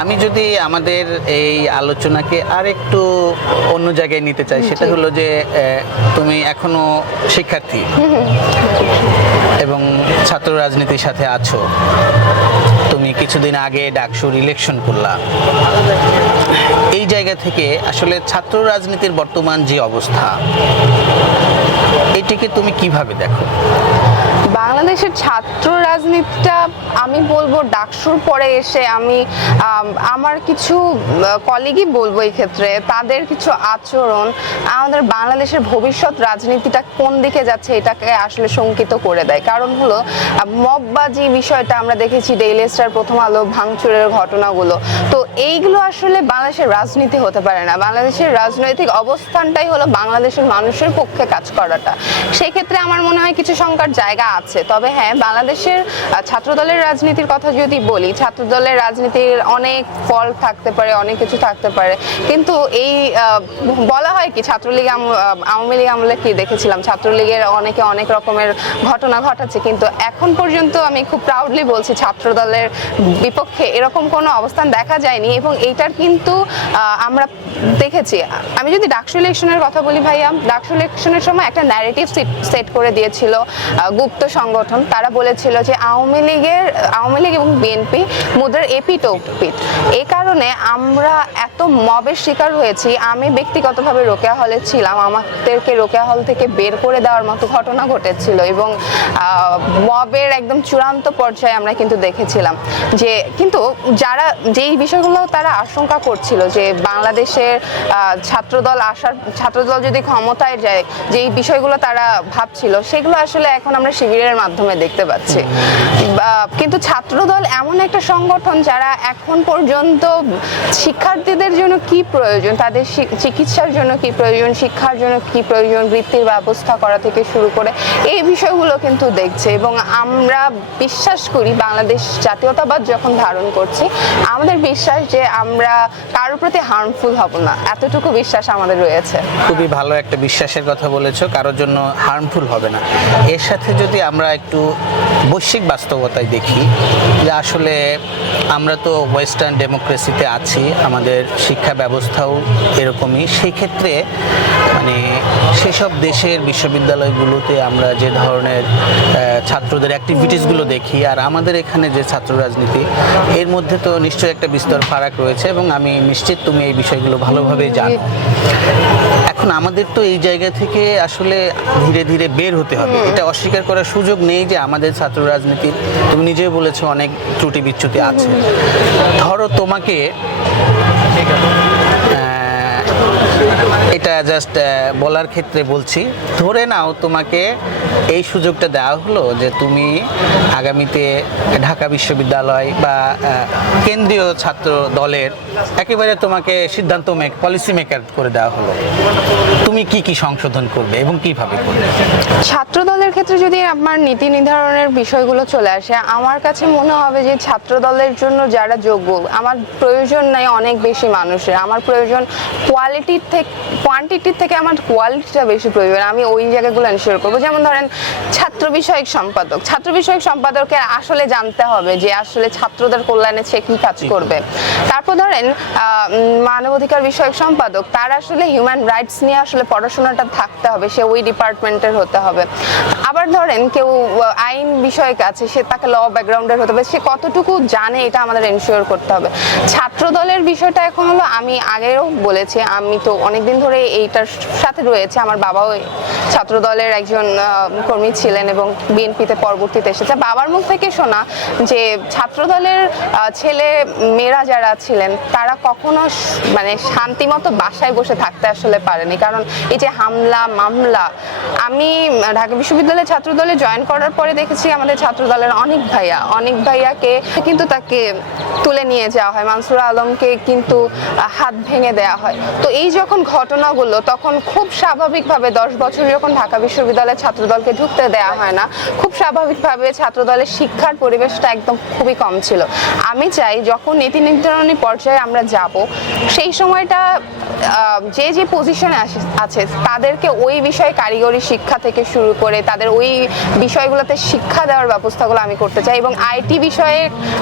আমি যদি আমাদের এই আলোচনাকে আর একটু অন্য জায়গায় নিতে চাই, সেটা হলো যে তুমি এখনো শিক্ষার্থী এবং ছাত্র রাজনীতির সাথে আছো। তুমি কিছুদিন আগে ডাকসুর ইলেকশন করলা। এই জায়গা থেকে আসলে ছাত্র রাজনীতির বর্তমান যে অবস্থা, এটিকে তুমি কিভাবে দেখো? বাংলাদেশের ছাত্র রাজনীতিটা আমি বলবো ডাকসুর পরে এসে আমি আমার কিছু কলিগই বলবো এই ক্ষেত্রে তাদের কিছু আচরণ আমাদের বাংলাদেশের ভবিষ্যৎ রাজনীতিটা কোন দিকে যাচ্ছে এটাকে আসলে শঙ্কিত করে দেয়। কারণ হলো মববাজি বিষয়টা আমরা দেখেছি, ডেইলি স্টার, প্রথম আলো ভাঙচুরের ঘটনাগুলো, তো এইগুলো আসলে বাংলাদেশের রাজনীতি হতে পারে না। বাংলাদেশের রাজনৈতিক অবস্থানটাই হলো বাংলাদেশের মানুষের পক্ষে কাজ করাটা। সেই ক্ষেত্রে আমার মনে হয় কিছু শঙ্কার জায়গা আছে। তবে হ্যাঁ, বাংলাদেশের ছাত্রদলের রাজনীতির কথা যদি বলি, ছাত্রদলের রাজনীতির অনেক ফল থাকতে পারে, অনেক কিছু থাকতে পারে, কিন্তু এই বলা হয় কি ছাত্রলীগ আওয়ামী লীগ আমলে কি দেখেছিলাম, ছাত্রলীগের অনেকে অনেক রকমের ঘটনা ঘটাচ্ছে, কিন্তু এখন পর্যন্ত আমি খুব প্রাউডলি বলছি ছাত্রদলের বিপক্ষে এরকম কোনো অবস্থান দেখা যায়নি। এবং এইটার কিন্তু আমরা দেখেছি। আমি যদি ডাকসু ইলেকশনের কথা বলি ভাইয়া, ডাকসু ইলেকশনের সময় একটা ন্যারেটিভ সেট করে দিয়েছিল গুপ্ত সংগঠন। তারা বলেছিল যে আওয়ামী লীগ এবং বিএনপি মুদ্রার এপিঠ ওপিঠ। এই কারণে আমরা এত মবের শিকার হয়েছি। আমি ব্যক্তিগতভাবে রোকেয়া হলে ছিলাম, আমাদেরকে রোকেয়া হল থেকে বের করে দেওয়ার মতো ঘটনা ঘটেছিল এবং মবের একদম চূড়ান্ত পর্যায়ে আমরা কিন্তু দেখেছিলাম যে, কিন্তু যারা যেই বিষয়গুলো তারা আশঙ্কা করছিল যে বাংলাদেশের ছাত্রদল যদি ক্ষমতায় যায়, যেই বিষয়গুলো তারা ভাবছিল সেগুলো আসলে এখন আমরা শিবিরের মাধ্যমে দেখতে পাচ্ছি। কিন্তু ছাত্রদল এমন একটা সংগঠন যারা এখন পর্যন্ত শিক্ষার্থীদের জন্য কি প্রয়োজন, তাদের চিকিৎসার জন্য কি প্রয়োজন, শিক্ষার জন্য কি প্রয়োজন, বৃত্তির ব্যবস্থা করা থেকে শুরু করে এই বিষয়গুলো কিন্তু দেখছে। এবং আমরা বিশ্বাস করি বাংলাদেশ জাতীয়তাবাদ যখন ধারণ করছি, আমাদের বিশ্বাস যে আমরা কারোর প্রতি হার্মফুল হব না, এতটুকু বিশ্বাস আমাদের রয়েছে। খুবই ভালো একটা বিশ্বাসের কথা বলেছো, কারোর জন্য হার্মফুল হবে না। এর সাথে যদি আমরা একটু বৈশ্বিক বাস্তবতায় দেখি যে আসলে আমরা তো ওয়েস্টার্ন ডেমোক্রেসিতে আছি, আমাদের শিক্ষা ব্যবস্থাও এরকমই। সেই ক্ষেত্রে মানে সেসব দেশের বিশ্ববিদ্যালয়গুলোতে আমরা যে ধরনের ছাত্রদের অ্যাক্টিভিটিসগুলো দেখি আর আমাদের এখানে যে ছাত্র রাজনীতি, এর মধ্যে তো নিশ্চয়ই একটা বিস্তর ফারাক রয়েছে এবং আমি নিশ্চিত তুমি এই বিষয়গুলো ভালোভাবে জানো। এখন আমাদের তো এই জায়গা থেকে আসলে ধীরে ধীরে বের হতে হবে। এটা অস্বীকার করার সুযোগ নেই যে আমাদের ছাত্র রাজনীতির, তুমি নিজেও বলেছো, অনেক ত্রুটি বিচ্যুতি আছে। ধরো তোমাকে এটা জাস্ট বলার ক্ষেত্রে বলছি, ধরে নাও তোমাকে এই সুযোগটা দেওয়া হলো যে তুমি আগামীতে ঢাকা বিশ্ববিদ্যালয় বা কেন্দ্রীয় ছাত্র দলের একেবারে তোমাকে পলিসি মেকার করে দেওয়া হলো, তুমি কি কি সংশোধন করবে এবং কিভাবে করবে? ছাত্র দলের ক্ষেত্রে যদি আমার নীতি নির্ধারণের বিষয়গুলো চলে আসে, আমার কাছে মনে হবে যে ছাত্র দলের জন্য যারা যোগ্য, আমার প্রয়োজন নাই অনেক বেশি মানুষের, আমার প্রয়োজন কোয়ান্টিটির থেকে আমার কোয়ালিটিটা বেশি প্রয়োজন। আমি ওই জায়গাগুলো এনশিওর করবো। যেমন ধরেন ছাত্র বিষয়ক সম্পাদকের আসলে জানতে হবে যে আসলে ছাত্রদের কল্যাণে সে কি কাজ করবে। তারপর ধরেন মানবাধিকার বিষয়ক সম্পাদক, তার আসলে হিউম্যান রাইটস নিয়ে আসলে পড়াশোনাটা থাকতে হবে, সে ওই ডিপার্টমেন্টের হতে হবে। আবার ধরেন কেউ আইন বিষয়ক আছে, সে তাকে ল ব্যাকগ্রাউন্ডের হতে হবে, সে কতটুকু জানে এটা আমাদের এনশিওর করতে হবে। ছাত্র দলের বিষয়টা এখন হলো, আমি আগেও বলেছি, আমি তো অনেকদিন ধরে এইটার সাথে রয়েছে, আমার বাবাও ছাত্র দলের একজন কর্মী ছিলেন এবং বিএনপিতে পরবর্তীতে এসেছে। বাবার মুখ থেকে শোনা যে ছাত্র দলের ছেলে মেয়েরা যারা ছিলেন তারা কখনো মানে শান্তিমতো বাসায় বসে থাকতে আসলে পারেনি, কারণ এই যে হামলা মামলা। আমি ঢাকা বিশ্ববিদ্যালয়ের ছাত্র দলে জয়েন করার পরে দেখেছি আমাদের ছাত্র দলের অনেক ভাইয়াকে কিন্তু তাকে তুলে নিয়ে যাওয়া হয়, মানসুর আলমকে কিন্তু হাত ভেঙে দেওয়া হয়। তো এই যখন ঘটনাগুলো, তখন খুব স্বাভাবিকভাবে 10 বছর যখন ঢাকা বিশ্ববিদ্যালয়ের ছাত্রদলকে ঢুকতে দেওয়া হয় না, খুব স্বাভাবিকভাবে ছাত্রদলের শিক্ষার পরিবেশটা একদম খুবই কম ছিল। আমি চাই যখন নীতি নির্ধারণী পর্যায়ে আমরা যাব, সেই সময়টা যে পজিশনে আছে তাদেরকে ওই বিষয়ে কারিগরি শিক্ষা থেকে শুরু করে তাদের ওই বিষয়গুলোতে শিক্ষা দেওয়ার ব্যবস্থাগুলো আমি করতে চাই, এবং আইটি বিষয়ে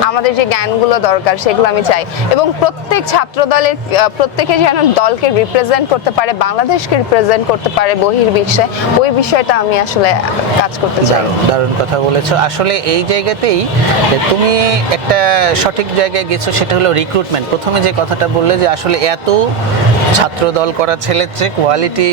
আমাদের যে জ্ঞানগুলো দরকার সেগুলো আমি চাই, এবং প্রত্যেক ছাত্র দলের প্রত্যেকে যেন দলকে রিপ্রেজেন্ট করতে পারে, বাংলাদেশকে রিপ্রেজেন্ট করতে পারে বহির্বিশ্বে, ওই বিষয়টা আমি আসলে কাজ করতে চাই। দারুণ কথা বলেছো। আসলে এই জায়গাতেই তুমি একটা সঠিক জায়গায় গেছো, সেটা হলো রিক্রুটমেন্ট। প্রথমে যে কথাটা বললে যে আসলে এত ছাত্র দল করা ছেলের চেয়ে কোয়ালিটি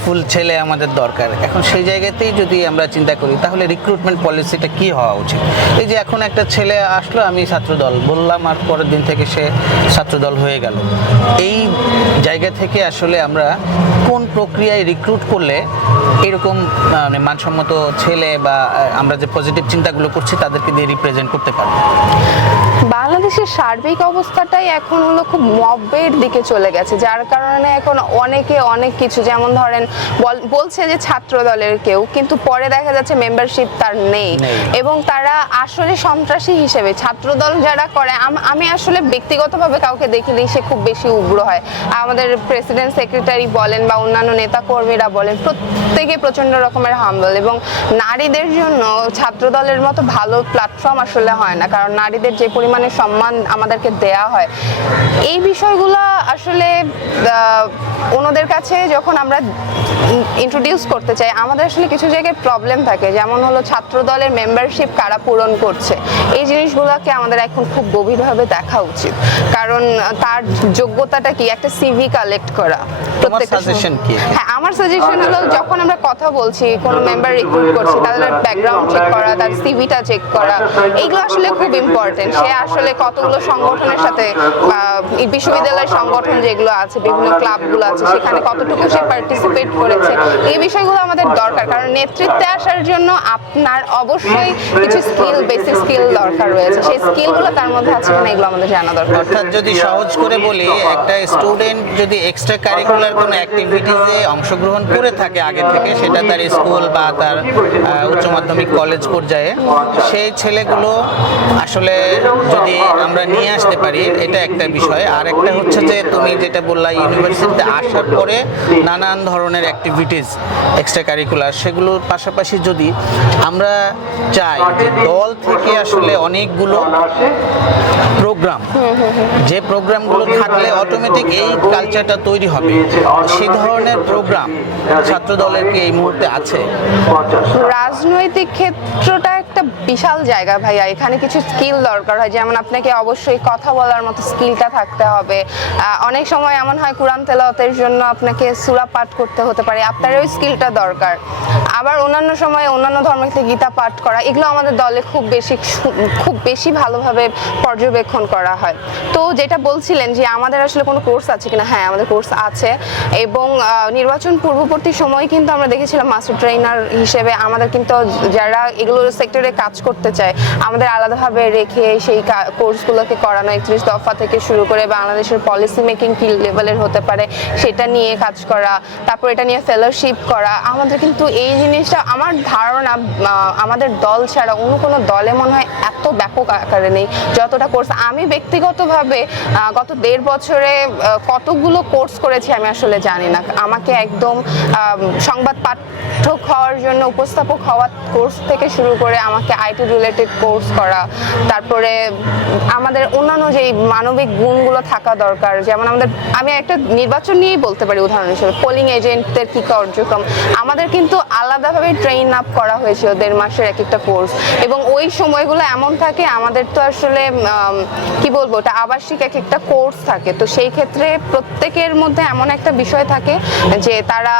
ফুল ছেলে আমাদের দরকার। এখন সেই জায়গাতেই যদি আমরা চিন্তা করি তাহলে রিক্রুটমেন্ট পলিসিটা কি হওয়া উচিত? এই যে এখন একটা ছেলে আসলো, আমি ছাত্র দল বললাম, আর পরের দিন থেকে সে ছাত্র দল হয়ে গেল। এই জায়গা থেকে আসলে আমরা কোন প্রক্রিয়ায় রিক্রুট করলে এরকম মানে মানসম্মত ছেলে বা আমরা যে পজিটিভ চিন্তাগুলো করছি তাদেরকে দিয়ে রিপ্রেজেন্ট করতে পারবো? বাংলাদেশের সার্বিক অবস্থাটাই এখন হলো খুব মবের দিকে চলে গেছে, যার কারণে এখন অনেকে অনেক কিছু, যেমন ধরেন বলছে যে ছাত্র দলের কেউ, কিন্তু পরে দেখা যাচ্ছে মেম্বারশিপ তার নেই, এবং তারা আসলে সন্ত্রাসী হিসেবে ছাত্র দল যারা করে, আমি আসলে ব্যক্তিগতভাবে কাউকে দেখিনি সে খুব বেশি উগ্র হয়। আমাদের প্রেসিডেন্ট সেক্রেটারি বলেন বা অন্যান্য নেতা কর্মীরা বলেন, প্রত্যেকে প্রচন্ড রকমের হাম্বল, এবং নারীদের জন্য ছাত্র দলের মতো ভালো প্ল্যাটফর্ম আসলে হয় না, কারণ নারীদের যে পরিমাণে সম্মান আমাদেরকে দেয়া হয়, এই বিষয়গুলো আসলে ওনাদের কাছে যখন আমরা ইন্ট্রোডিউস করতে চাই, আমাদের আসলে কিছু জায়গায় প্রবলেম থাকে, যেমন হলো ছাত্র দলের মেম্বারশিপ কারা পূরণ করছে, এই জিনিসগুলোকে আমাদের এখন খুব গভীরভাবে দেখা উচিত, কারণ তার যোগ্যতাটা কি, একটা সিভি কালেক্ট করা। হ্যাঁ, আমার সাজেশন হলো যখন আমরা কথা বলছি, কোনো মেম্বার রিক্রুট করছি, তাদের ব্যাকগ্রাউন্ড চেক করা, তার সিভিটা চেক করা, এইগুলো আসলে খুব ইম্পর্টেন্ট। সে আসলে কতগুলো সংগঠনের সাথে, বিশ্ববিদ্যালয়ের সংগঠন যেগুলো আছে, বিভিন্ন ক্লাবগুলো আছে, সেখানে কতটুকু সে পার্টিসিপেট করেছে, এই বিষয়গুলো আমাদের দরকার, কারণ নেতৃত্বে আসার জন্য আপনার অবশ্যই কিছু স্কিল, বেসিক স্কিল দরকার রয়েছে, সেই স্কিলগুলো তার মধ্যে আছে কিনা এগুলো আমাদের জানা দরকার। অর্থাৎ যদি সহজ করে বলি, একটা স্টুডেন্ট যদি এক্সট্রা কারিকুলার কোনো অ্যাক্টিভিটিসে অংশগ্রহণ করে থাকে আগে থেকে, সেটা তার স্কুল বা তার উচ্চ মাধ্যমিক কলেজ পর্যায়ে, সেই ছেলেগুলো আসলে যদি আমরা নিয়ে আসতে পারি, এটা একটা বিষয়। আর একটা হচ্ছে যে তুমি যেটা বললা, ইউনিভার্সিটিতে আসার পরে নানান ধরনের অ্যাক্টিভিটিস এক্সট্রা কারিকুলার, সেগুলোর পাশাপাশি যদি আমরা চাই যে দল থেকে আসলে অনেকগুলো প্রোগ্রাম, যে প্রোগ্রামগুলো থাকলে অটোমেটিক এই কালচারটা তৈরি হবে, সেই ধরনের প্রোগ্রাম ছাত্র দলের কি এই মুহূর্তে আছে? রাজনৈতিক ক্ষেত্রটা একটা বিশাল জায়গা ভাইয়া, এখানে কিছু স্কিল দরকার হয়, যেমন আপনাকে অবশ্যই কথা বলার মতো স্কিলটা থাকতে হবে। অনেক সময় এমন হয় কোরআন তেলাওয়াতের জন্য আপনাকে সূরা পাঠ করতে হতে পারে, আপনার ওই স্কিলটা দরকার। আবার অন্যান্য সময় অন্যান্য ধর্মের থেকে গীতা পাঠ করা, এগুলো আমাদের দলে খুব বেশি ভালোভাবে পর্যবেক্ষণ করা হয়। তো যেটা বলছিলেন যে আমাদের আসলে কোনো কোর্স আছে কিনা, হ্যাঁ আমাদের কোর্স আছে, এবং নির্বাচন পূর্ববর্তী সময় কিন্তু আমরা দেখেছিলাম মাস্টার ট্রেনার হিসেবে আমাদের কিন্তু যারা এগুলো সেক্টরে কাজ করতে চায়, আমাদের আলাদাভাবে রেখে সেই কোর্সগুলোকে করানো, 31 দফা থেকে শুরু করে বাংলাদেশের পলিসি মেকিং কি লেভেলের হতে পারে সেটা নিয়ে কাজ করা, তারপর এটা নিয়ে ফেলোশিপ করা। আমাদের কিন্তু এই জিনিসটা, আমার ধারণা আমাদের দল ছাড়া অন্য কোনো দলে মনে হয় এত ব্যাপক আকারে নেই যতটা কোর্স। আমি ব্যক্তিগতভাবে গত 1.5 বছরে কতগুলো কোর্স করেছি আমি আসলে জানি না। আমাকে একদম সংবাদ পাঠক হওয়ার জন্য উপস্থাপক হওয়ার কোর্স থেকে শুরু করে আমাকে আইটি রিলেটেড কোর্স করা, তারপরে আমাদের অন্যান্য যে মানবিক গুণগুলো থাকা দরকার, যেমন আমি একটা নির্বাচন নিয়েই বলতে পারি উদাহরণ হিসেবে, পোলিং এজেন্টদের কী কার্যক্রম আমাদের কিন্তু আলাদাভাবে ট্রেন আপ করা হয়েছিল 1.5 মাসের এক একটা কোর্স, এবং ওই সময়গুলো এমন থাকে আমাদের তো আসলে কি বলবো, ওটা আবাসিক এক একটা কোর্স থাকে, তো সেই ক্ষেত্রে প্রত্যেকের মধ্যে এমন একটা বিষয় থাকে যে তারা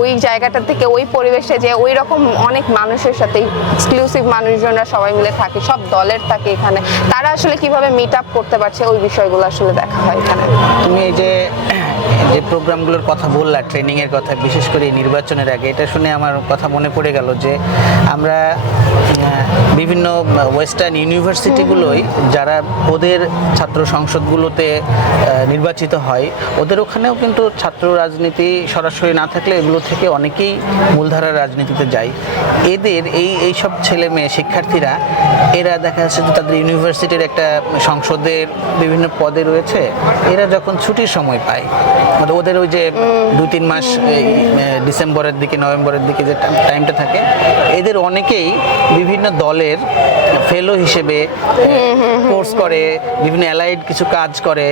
ওই জায়গাটা থেকে, ওই পরিবেশে যে ওই রকম অনেক মানুষের সাথে, এক্সক্লুসিভ মানুষজনরা সবাই মিলে থাকে, সব দলের থাকে এখানে, তারা আসলে কিভাবে মিট আপ করতে পারছে ওই বিষয়গুলো আসলে দেখা হয় এখানে। তুমি এই যে প্রোগ্রামগুলোর কথা বললা, ট্রেনিংয়ের কথা, বিশেষ করে নির্বাচনের আগে, এটা শুনে আমার কথা মনে পড়ে গেল যে আমরা বিভিন্ন ওয়েস্টার্ন ইউনিভার্সিটিগুলোই যারা ওদের ছাত্র সংসদগুলোতে নির্বাচিত হয়, ওদের ওখানেও কিন্তু ছাত্র রাজনীতি সরাসরি না থাকলে এগুলো থেকে অনেকেই মূলধারার রাজনীতিতে যায়। এদের এইসব ছেলে মেয়ে শিক্ষার্থীরা, এরা দেখা যাচ্ছে যে তাদের ইউনিভার্সিটির একটা সংসদের বিভিন্ন পদে রয়েছে, এরা যখন ছুটির সময় পায় মানে ওদের ওই যে 2-3 মাস এই, ডিসেম্বরের দিকে নভেম্বরের দিকে যে টাইমটা থাকে, এদের অনেকেই বিভিন্ন দলের ফেলো হিসেবে কোর্স করে, বিভিন্ন অ্যালাইড কিছু কাজ করে,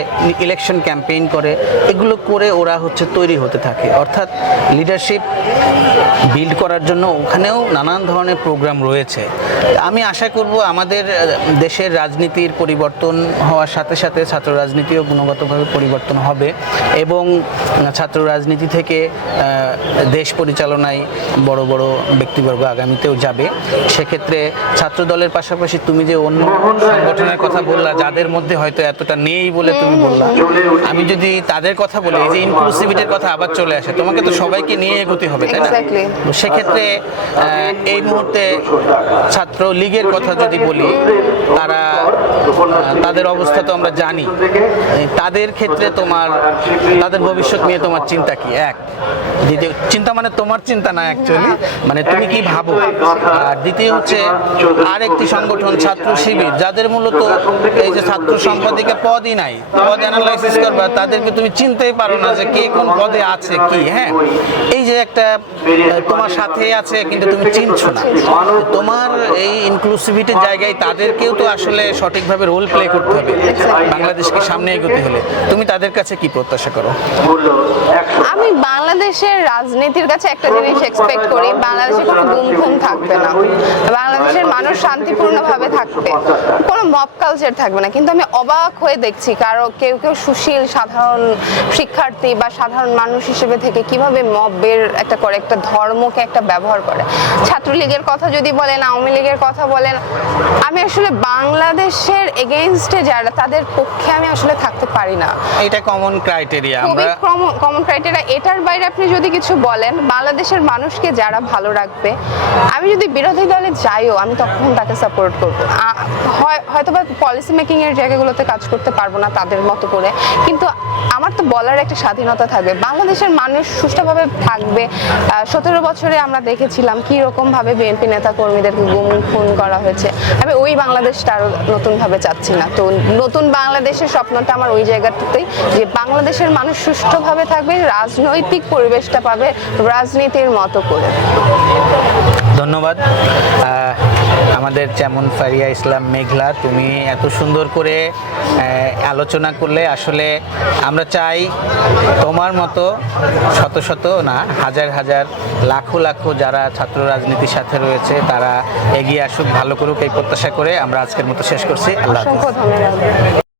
ইলেকশন ক্যাম্পেইন করে, এগুলো করে ওরা হচ্ছে তৈরি হতে থাকে। অর্থাৎ লিডারশিপ বিল্ড করার জন্য ওখানেও নানান ধরনের প্রোগ্রাম রয়েছে। আমি আশা করব আমাদের দেশের রাজনীতির পরিবর্তন হওয়ার সাথে সাথে ছাত্র রাজনীতিও গুণগতভাবে পরিবর্তন হবে এবং ছাত্র রাজনীতি থেকে দেশ পরিচালনায় বড় বড় ব্যক্তিবর্গ আগামীতেও যাবে। সেক্ষেত্রে ছাত্র দলের পাশাপাশি তুমি যে অন্য সংগঠনের কথা বললা, যাদের মধ্যে হয়তো এতটা নেই বলে তুমি বললা, আমি যদি তাদের কথা বলি, এই যে ইনক্লুসিভিটির কথা আবার চলে আসে, তোমাকে তো সবাইকে নিয়ে এগোতে হবে, তাই না? Exactly. তো সেক্ষেত্রে এই মুহূর্তে ছাত্র লীগের কথা যদি বলি, তারা তাদের অবস্থা তো আমরা জানি। তাদের ক্ষেত্রে তাদের ভবিষ্যৎ নিয়ে তোমার চিন্তা কি? এক, দ্বিতীয় চিন্তা মানে তোমার চিন্তা না, অ্যাকচুয়ালি মানে তুমি কি ভাবো? আর দ্বিতীয় হচ্ছে আরেকটি সংগঠন ছাত্র শিবির, যাদের মূলত এই যে ছাত্র সম্পাদিকা পদই নাই, পদ অ্যানালাইসিস করবা, তাদেরকে তুমি চিনতেই পারো না যে কে কোন পদে আছে কি। হ্যাঁ, এই যে একটা তোমার সাথে আছে কিন্তু তুমি চিনছো না। তোমার এই ইনক্লুসিভিটির জায়গায় তাদেরকেও তো আসলে সঠিকভাবে রোল প্লে করতে হবে বাংলাদেশকে সামনে এগোতে হলে। তুমি তাদের কাছে কি প্রত্যাশা করো? আমি বাংলাদেশের রাজনীতির কাছে একটা জিনিস এক্সপেক্ট করি, বাংলাদেশে কোনো গুমখুম থাকবে না, বাংলাদেশের মানুষ শান্তিপূর্ণভাবে থাকবে, কোনো মব কালচার থাকবে না। কিন্তু আমি অবাক হয়ে দেখছি কেউ কেউ সুশীল সাধারণ শিক্ষার্থী বা সাধারণ মানুষ হিসেবে থেকে কিভাবে মবের একটা ধর্মকে একটা ব্যবহার করে। ছাত্রলীগের কথা যদি বলেন, আওয়ামী লীগের কথা বলেন, আমি আসলে বাংলাদেশের এগেইনস্টে যারা, তাদের পক্ষে আমি আসলে থাকতে পারি না। এটা কমন ক্রাইটেরিয়া। খুবই কমন ক্রাইটেরিয়া। এটার বাইরে আপনি যদি কিছু বলেন, বাংলাদেশের মানুষকে যারা ভালো রাখবে, আমি যদি বিরোধী দলে যাইও আমি তখন তাকে সাপোর্ট করব। হয়তোবা পলিসি মেকিং এর জায়গাগুলোতে কাজ করতে পারবো না তাদের মতো করে, কিন্তু আমার তো বলার একটা স্বাধীনতা থাকবে। বাংলাদেশের মানুষ সুষ্ঠুভাবে থাকবে। 17 বছরে আমরা দেখেছিলাম কি রকম ভাবে বিএনপি নেতা কর্মীদেরকে গুম খুন করা হয়েছে। আমি ওই বাংলাদেশটা আরো নতুন ভাবে চাচ্ছি না। তো নতুন বাংলাদেশের স্বপ্নটা আমার ওই জায়গাটাতেই, যে বাংলাদেশের মানুষ সুষ্ঠুভাবে থাকবে, রাজনৈতিক পরিবেশটা পাবে রাজনীতির মতো করে। ধন্যবাদ আমাদের যেমন ফারিয়া ইসলাম মেঘলা, তুমি এত সুন্দর করে আলোচনা করলে। আসলে আমরা চাই তোমার মতো শত শত না, হাজার হাজার লাখো লাখো যারা ছাত্র রাজনীতির সাথে রয়েছে তারা এগিয়ে আসুক, ভালো করুক, এই প্রত্যাশা করে আমরা আজকের মতো শেষ করছি। আল্লাহ হাফেজ। অসংখ্য ধন্যবাদ।